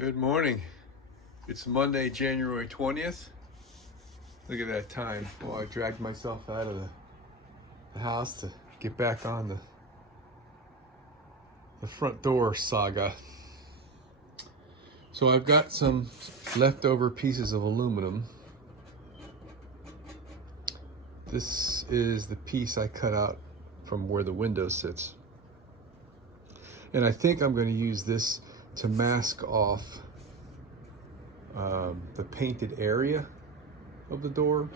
Good morning. It's Monday, January 20th. Look at that time. Well, I dragged myself out of the house to get back on the front door saga. So I've got some leftover pieces of aluminum. This is the piece I cut out from where the window sits. And I think I'm going to use this to mask off the painted area of the door.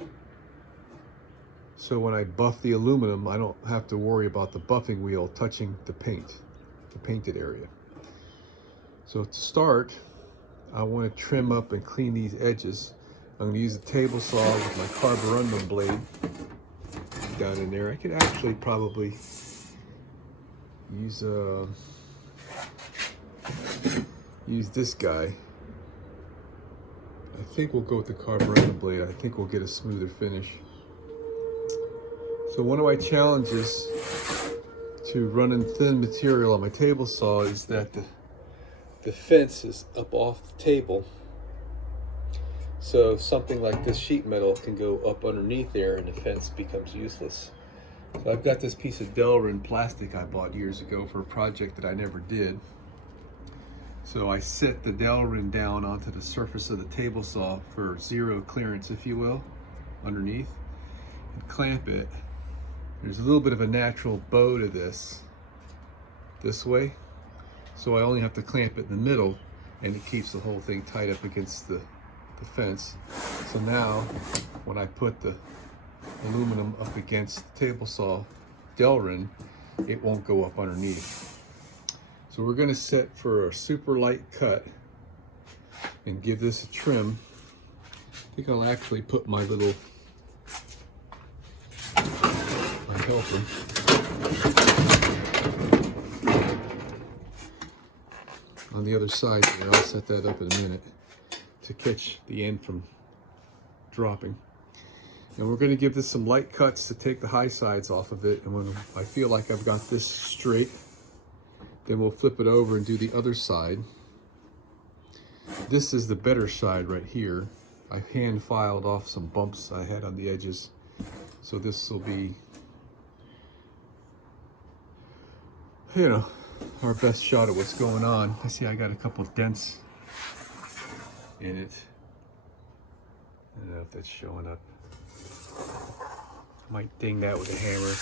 So when I buff the aluminum, I don't have to worry about the buffing wheel touching the painted area. So to start, I want to trim up and clean these edges. I'm going to use a table saw with my carborundum blade down in there. I could actually probably use this guy. I think we'll go with the carborundum blade. I think we'll get a smoother finish. So one of my challenges to running thin material on my table saw is that the fence is up off the table. So something like this sheet metal can go up underneath there and the fence becomes useless. So I've got this piece of Delrin plastic I bought years ago for a project that I never did. So I set the Delrin down onto the surface of the table saw for zero clearance, if you will, underneath, and clamp it. There's a little bit of a natural bow to this way. So I only have to clamp it in the middle and it keeps the whole thing tight up against the fence. So now when I put the aluminum up against the table saw Delrin, it won't go up underneath. So we're going to set for a super light cut and give this a trim. I think I'll actually put my helper on the other side here. I'll set that up in a minute to catch the end from dropping. And we're going to give this some light cuts to take the high sides off of it. And when I feel like I've got this straight, then we'll flip it over and do the other side. This is the better side right here. I hand filed off some bumps I had on the edges. So this will be, you know, our best shot at what's going on. I see I got a couple dents in it. I don't know if that's showing up. Might ding that with a hammer.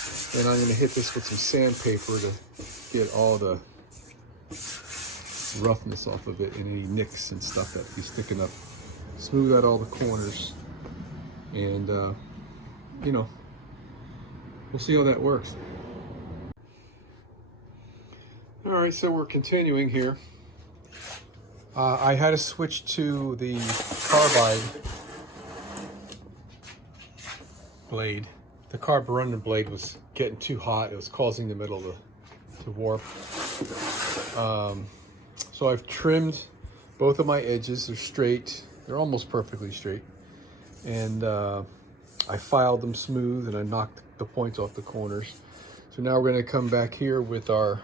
Then I'm going to hit this with some sandpaper to get all the roughness off of it and any nicks and stuff that be sticking up. Smooth out all the corners, and you know, we'll see how that works. All right, so we're continuing here. I had to switch to the carbide blade. The carborundum blade was getting too hot. It was causing the metal to warp. So I've trimmed both of my edges. They're straight. They're almost perfectly straight. And I filed them smooth and I knocked the points off the corners. So now we're going to come back here with our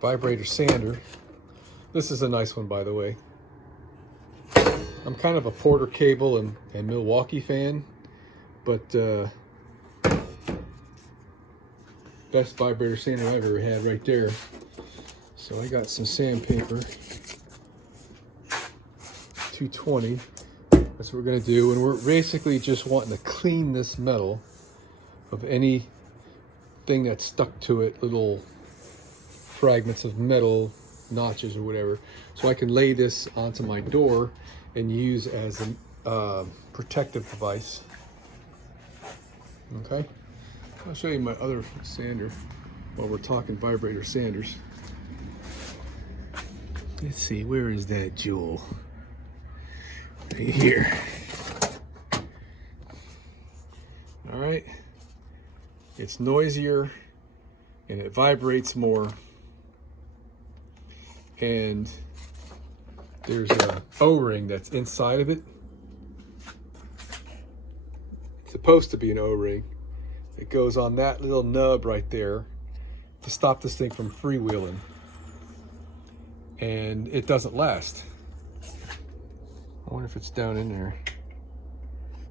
vibrator sander. This is a nice one, by the way. I'm kind of a Porter Cable and Milwaukee fan, but best vibrator sander I've ever had right there. So I got some sandpaper, 220. That's what we're gonna do, and we're basically just wanting to clean this metal of anything that's stuck to it, little fragments of metal, notches or whatever, so I can lay this onto my door and use as a protective device. Okay, I'll show you my other sander while we're talking vibrator sanders. Let's see, where is that jewel? Right here. All right, it's noisier and it vibrates more, and there's a O-ring that's inside of it. It's supposed to be an O-ring. It goes on that little nub right there to stop this thing from freewheeling. and it doesn't last. I wonder if it's down in there.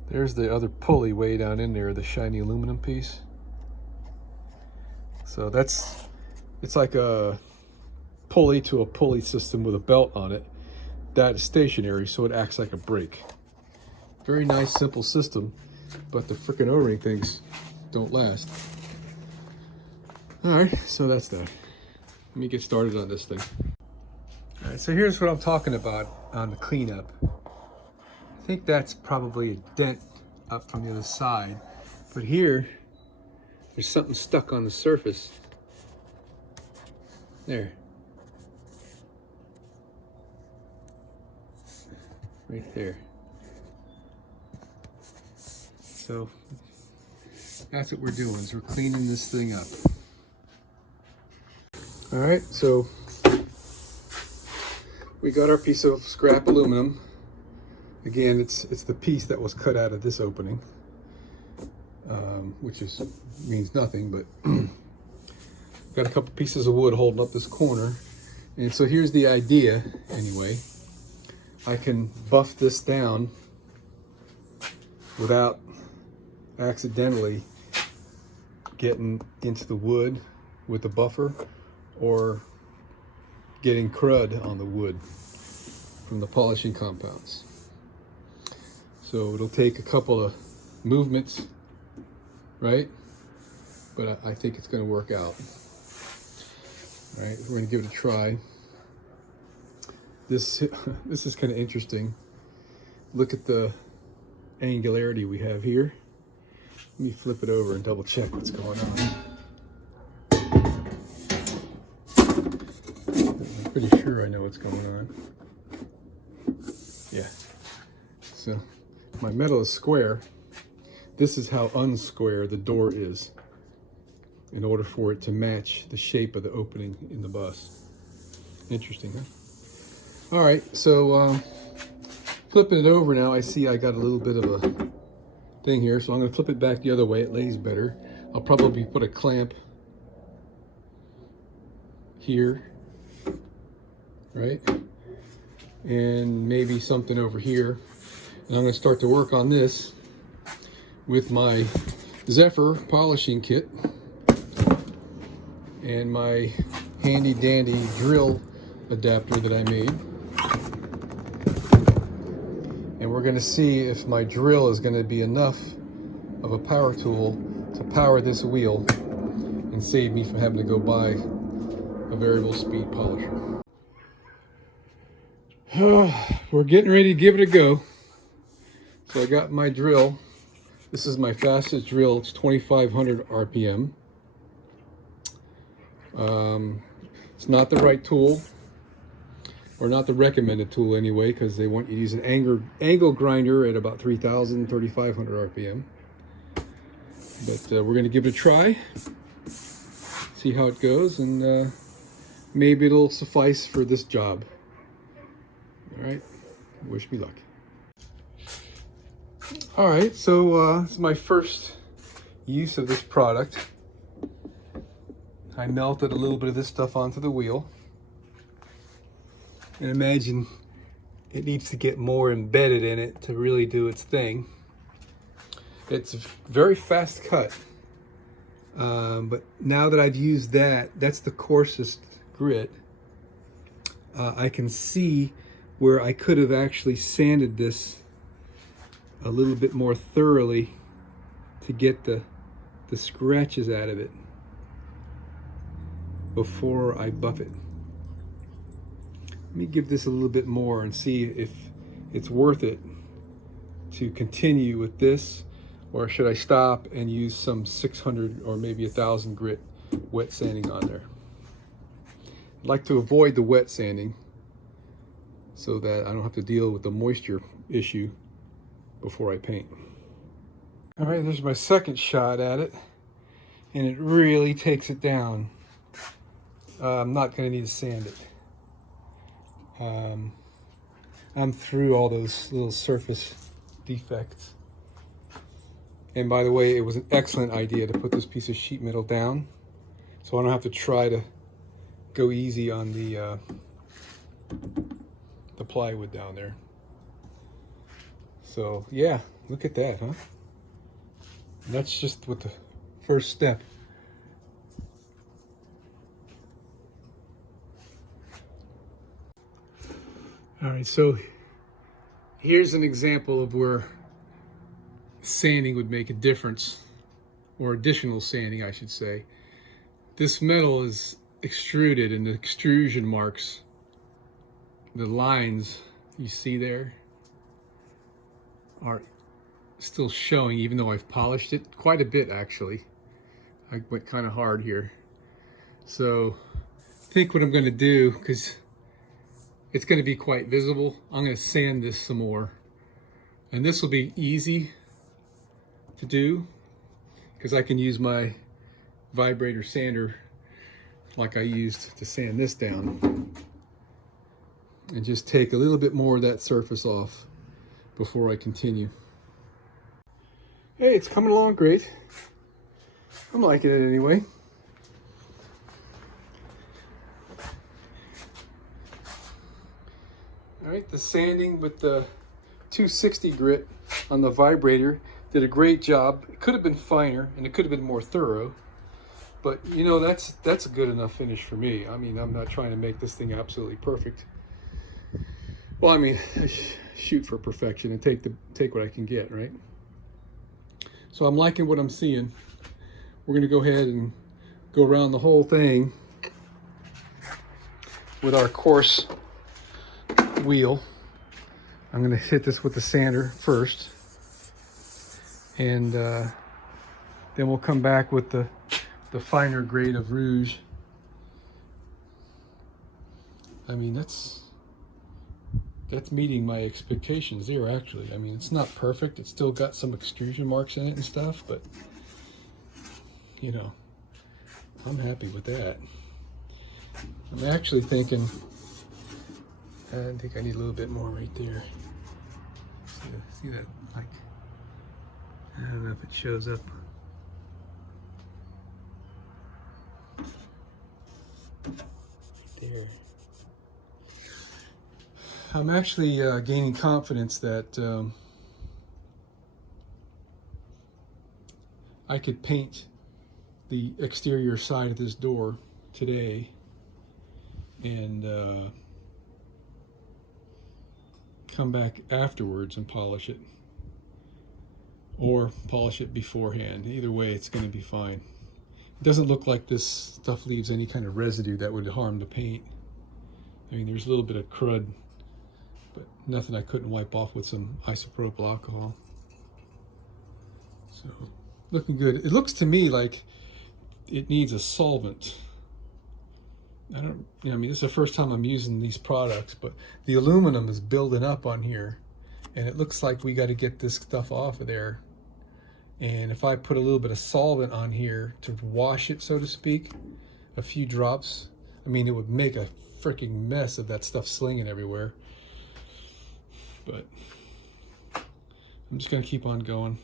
There's the other pulley way down in there, the shiny aluminum piece. So it's like a pulley to a pulley system with a belt on it. That is stationary, so it acts like a brake. Very nice, simple system, but the frickin' O-ring things don't last. All right, so that's that. Let me get started on this thing. All right, so here's what I'm talking about on the cleanup. I think that's probably a dent up from the other side, but here, there's something stuck on the surface. There. Right there. So that's what we're doing, is we're cleaning this thing up. All right, so we got our piece of scrap aluminum. Again, it's the piece that was cut out of this opening, which means nothing, but got a couple pieces of wood holding up this corner. And so here's the idea, anyway. I can buff this down without accidentally getting into the wood with the buffer or getting crud on the wood from the polishing compounds. So it'll take a couple of movements, right? But I think it's going to work out. All right, we're going to give it a try. This is kind of interesting. Look at the angularity we have here. Let me flip it over and double check what's going on. I'm pretty sure I know what's going on. Yeah. So my metal is square. This is how unsquare the door is in order for it to match the shape of the opening in the bus. Interesting, huh? All right, so flipping it over now, I see I got a little bit of a thing here, so I'm going to flip it back the other way. It lays better. I'll probably put a clamp here, right? And maybe something over here. And I'm going to start to work on this with my Zephyr polishing kit and my handy dandy drill adapter that I made. And we're going to see if my drill is going to be enough of a power tool to power this wheel and save me from having to go buy a variable speed polisher. We're getting ready to give it a go. So I got my drill. This is my fastest drill. It's 2,500 RPM. It's not the right tool, or not the recommended tool anyway, because they want you to use an angle grinder at about 3,000, 3,500 RPM. But we're going to give it a try, see how it goes, and maybe it'll suffice for this job. All right, wish me luck. All right, so this is my first use of this product. I melted a little bit of this stuff onto the wheel. And imagine it needs to get more embedded in it to really do its thing. It's a very fast cut. But now that I've used that, that's the coarsest grit. I can see where I could have actually sanded this a little bit more thoroughly to get the scratches out of it before I buff it. Let me give this a little bit more and see if it's worth it to continue with this, or should I stop and use some 600 or maybe 1,000 grit wet sanding on there. I'd like to avoid the wet sanding so that I don't have to deal with the moisture issue before I paint. All right, there's my second shot at it, and it really takes it down. I'm not going to need to sand it. I'm through all those little surface defects. And by the way, it was an excellent idea to put this piece of sheet metal down, so I don't have to try to go easy on the plywood down there. So yeah, look at that, huh? And that's just with the first step. All right, so here's an example of where sanding would make a difference, or additional sanding, I should say. This metal is extruded, and the extrusion marks, the lines you see there, are still showing, even though I've polished it quite a bit actually. I went kind of hard here. So I think what I'm going to do, because it's going to be quite visible, I'm going to sand this some more. And this will be easy to do because I can use my vibrator sander like I used to sand this down, and just take a little bit more of that surface off before I continue. Hey, it's coming along great. I'm liking it anyway. All right, the sanding with the 260 grit on the vibrator did a great job. It could have been finer and it could have been more thorough, but you know, that's a good enough finish for me. I mean, I'm not trying to make this thing absolutely perfect. Well, I mean, I shoot for perfection and take what I can get, right? So I'm liking what I'm seeing. We're gonna go ahead and go around the whole thing with our coarse wheel. I'm gonna hit this with the sander first, and then we'll come back with the finer grade of rouge. I mean, that's meeting my expectations there, actually. I mean, it's not perfect. It's still got some extrusion marks in it and stuff, but you know, I'm happy with that. I'm actually thinking, I think I need a little bit more right there. See that, like, I don't know if it shows up. There. I'm actually gaining confidence that I could paint the exterior side of this door today and come back afterwards and polish it, or polish it beforehand. Either way, it's going to be fine. It doesn't look like this stuff leaves any kind of residue that would harm the paint. I mean, there's a little bit of crud, but nothing I couldn't wipe off with some isopropyl alcohol. So, looking good. It looks to me like it needs a solvent. I mean, this is the first time I'm using these products, but the aluminum is building up on here, and it looks like we got to get this stuff off of there. And if I put a little bit of solvent on here to wash it, so to speak, a few drops, I mean, it would make a freaking mess of that stuff slinging everywhere. But I'm just gonna keep on going.